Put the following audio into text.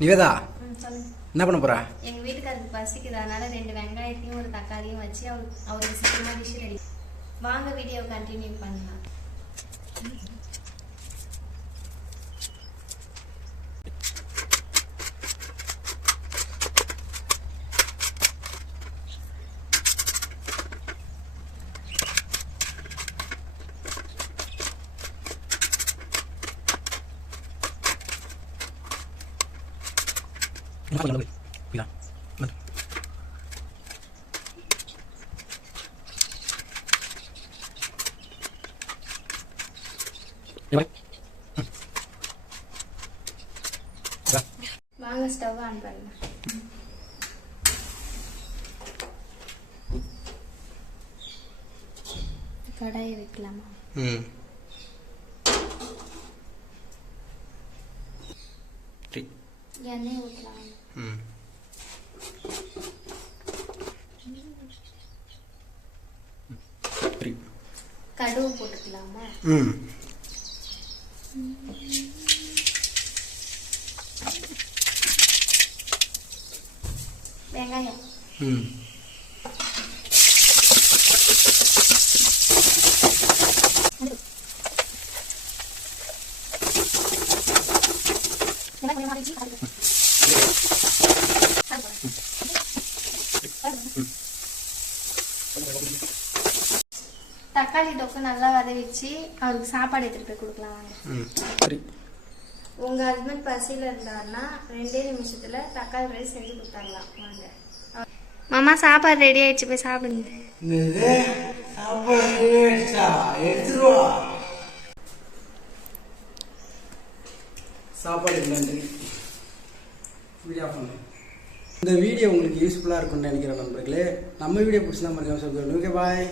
நிவேதா சொல்லுங்க. என்ன பண்ண போறா? எங்க வீட்டுக்காரருக்கு பசிக்குது, அதனால 2 வெங்காயத்தையும் ஒரு தக்காளியும் வச்சு அவருக்கு சீக்கிரமா டிஷ் ரெடி. வாங்க வீடியோ கண்டினியூ பண்ணலாம். வாங்க ஸ்டவ் ஆன் பண்ணுங்க. கடாயை வைக்கலாமா? எண்ணெய் ஊற்றலாம். கடுகு போட்டுக்கலாமா? வெங்காயம். தக்காளி தொக்கு நல்லா வதவிச்சு அவருக்கு சாப்பாடு எடுத்துட்டு போய் கொடுக்கலாம். வாங்க. உங்க ஹஸ்பண்ட் பசியில இருந்தாருன்னா 2 நிமிஷத்துல தக்காளி ரைஸ் செஞ்சு கொடுத்தாங்களாம். வாங்க மாமா, சாப்பாடு ரெடி ஆயிடுச்சு, போய் சாப்பிடுங்க. சாப்பாடு நன்றி. இந்த வீடியோ உங்களுக்கு யூஸ்ஃபுல்லாக இருக்கும்னு நினைக்கிறேன் நண்பர்களே. நம்ம வீடியோ பிடிச்சா மறக்காம சொல்லுங்க. ஓகே, பாய்.